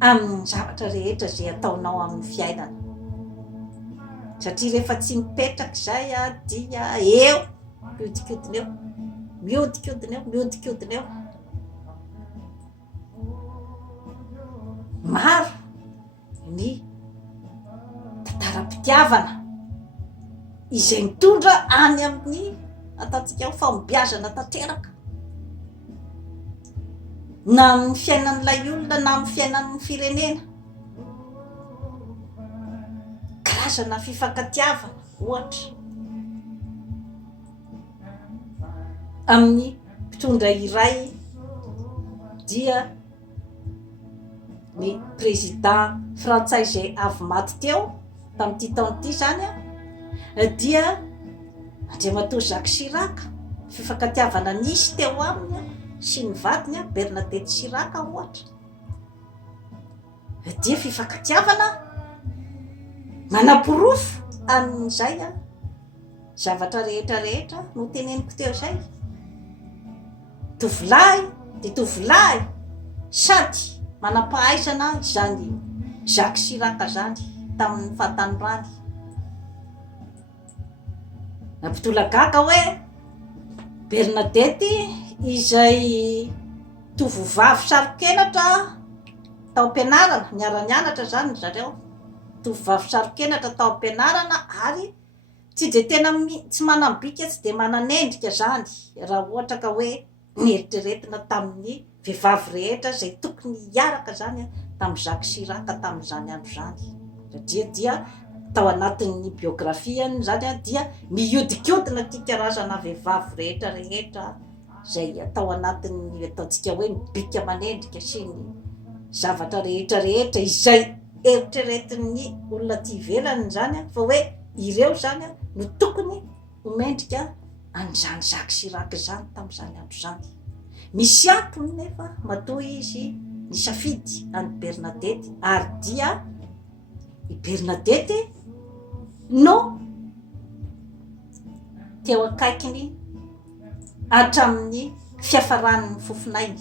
amin'ny zavatra rehetra zay ataonao amin'ny fiainana, satria rehefa tsy mipetraka izay dia eo miodikodina eo maro ny tantaram-pitiavana izay mitondra any amin'ny ataontsika ho fahombiazana tanteraka na amin'ny fiainan'ilay olona na amin'ny fiainan'ny firenena. Karazana fifankatiavana ohatra amin'ny mpitondra iray dia ny président frantsay izay avy maty teo tamin'ity taon'ity zany dia andriamatoa Jacques Chirac. Fifankatiavana nisy teo aminy sy ny vadiny Bernadette Chirac ohatra dia fifankatiavana manam-porofo amin'izay zavatra rehetra no teneniko teo izay. Tovolahy sady manam-pahaizana izany Jacques Chirac zany tamin'ny fahatanorany. Nampitolagaga hoe Bernadette izay tovovavy sarokenatra tao am-pianarana, niara-nianatra zany zareo, tovovavy sarokenatra tao am-pianarana ary tsy de tena tsy manam-bika, tsy de manan'endrika zany raha ohatra ka hoe nieritreretina tamin'ny vehivavy rehetra zay tokony hiaraka zany tamin'ny Jacques Chirac tamin'izany andro zany, satria dia tao anatin'ny biografiany zany dia miodikodina ty karazana vehivavy rehetra zay tao anatin'ny ataontsika hoe ny bika aman'endrika sy ny zavatra rehetra izay eritreretin'ny olona ty ivelany zany fa hoe ireo zany no tokony homendrika an'izany Jacques Chirac zany tamin'izany andro zany. Misy antony nefa matoa izy nisafidy any Bernadette ary dia i Bernadette no teo akaikiny hatramin'ny fiafaran'ny fofinainy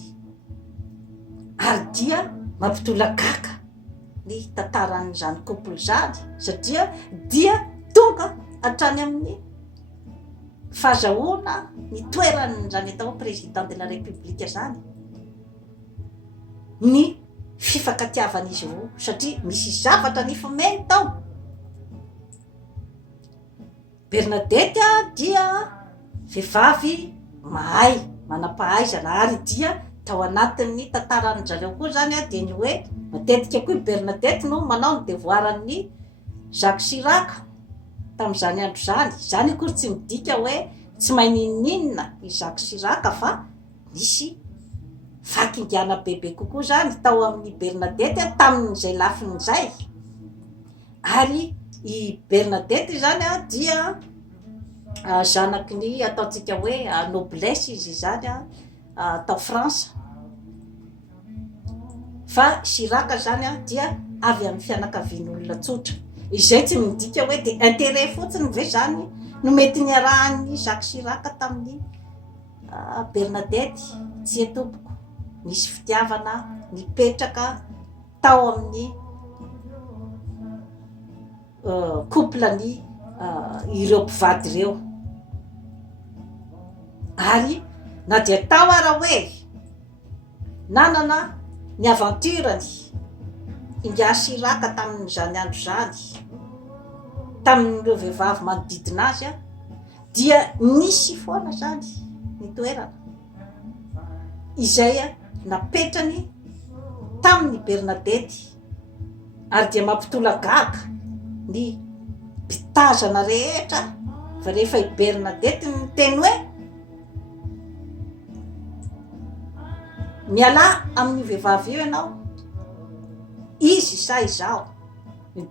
ary dia mampitolagaga ny tantaran'izany couple zany satria dia tonga hatrany amin'ny fahazahoana ny toerany zany atao président de la république zany ny fifankatiavan'izy roa satria misy zavatra nifameny tao. Bernadette dia vehivavy mahay manam-pahaizana ary dia tao anatin'ny tantaran'ny zareo koa zany dia ny hoe matetika koa Bernadette no manao ny devoiran'ny Jacques Chirac tamin'izany andro zany akory tsy midika hoe tsy mahay ninina i Jacques Chirac fa nisy fakingana bebe kokoa zany tao amin'ny Bernadette tamin'izay lafin'izay. Ary i Bernadette zany dia zanaky ny ataontsika hoe noblesse izy zany tao France, fa Chirac zany dia avy amin'ny fianakavian'olona tsotra, izay tsy midika hoe de intérêt fotsiny ve zany no mety niarahan'ny Jacques Chirac tamin'ny Bernadette. Tsy etompoko, nisy fitiavana nipetraka tao amin'ny couple-ny ireo mpivady ireo ary na dia tao ara hoe nanana ny aventurany inga Chirac tamin'izany andro zany tamin'ireo vehivavy manodidina azy dia nisy foana zany ny toerana izay napetrany tamin'ny Bernadette ary dia mampitolagaga ny mpitazana rehetra fa rehefa i Bernadette ny teny hoe miala amin'ny vehivavy io ianao, izy sa izao,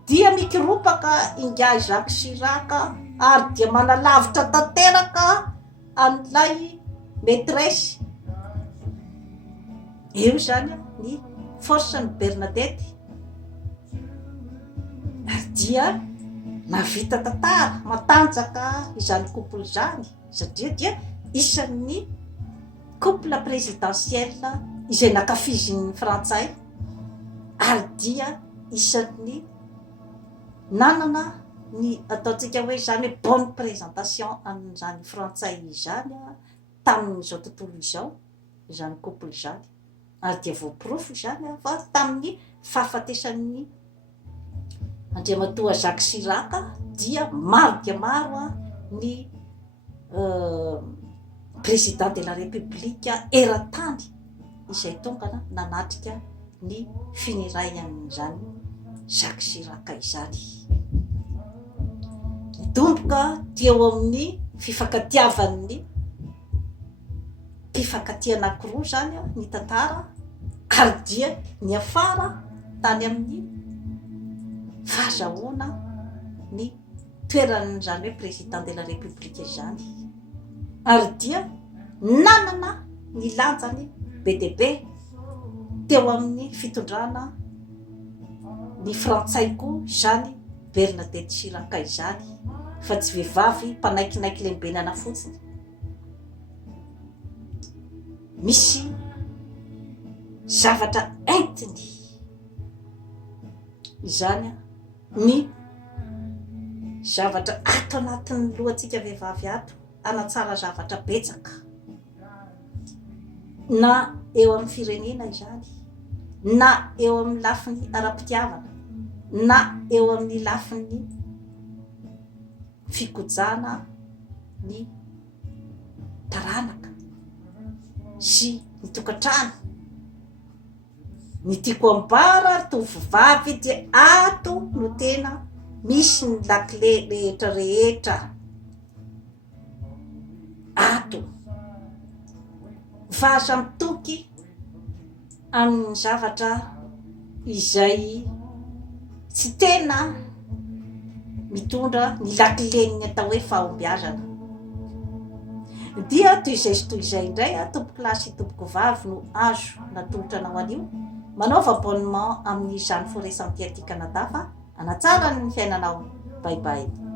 dia mikiropaka inga Jacques Chirac ary dia manalavitra tanteraka an'ilay maîtresse. Eo zany ny force-ny Bernadette ary dia navita tantara matanjaka izany couple zany satria dia isan'ny couple présidentiel izay nakafiziny Frantsay ary dia isan'ny nanana ny ataontsika hoe zany hoe bonne présentation amin'izany Frantsay izany tamin'izao tontolo izao izany couple zany ary dia voaporofo zany fa tamin'ny fahafatesan'ny Andriamatoa Jacques Chirac dia maro dia maro ny président de la république eran-tany izay tongana nanatrika ny finirahan'izany Jacques Chirac izany. Nitomboka teo amin'ny fifankatiavan'ny mpifankatia anankiroa zany ny tantara ary dia ny afara tany amin'ny fahazahoana ny toeran'izany hoe président de la république zany ary dia nanana ny lanjany be dia be teo amin'ny fitondrana ny Frantsay koa zany Bernadette Chirac izany fa tsy vehivavy mpanaikinaiky lembenana fotsiny. Misy zavatra entiny izany ny zavatra ato anatin'ny lohantsika vehivavy ato anatsara zavatra betsaka na eo amin'ny firenena izany na eo amin'ny lafin'ny ara-pitiavana na eo amin'ny lafin'ny fikojana ny taranaka sy ny tokantrano. Ny tiako ambara tovovavy dia ato no tena misy ny lakile rehetra rehetra ato fa aza mitoky amin'ny zavatra izay tsy tena mitondra ny lakileniny atao hoe fahombiazana. Dia toy izay sy toy izay indray tompoko lahy sy tompoko vavy no azo natolotra anao anio manaova abonnement amin'ny Jeanne Forêt Santiago Canada fa hanatsara ny fiainanao. Bye bye.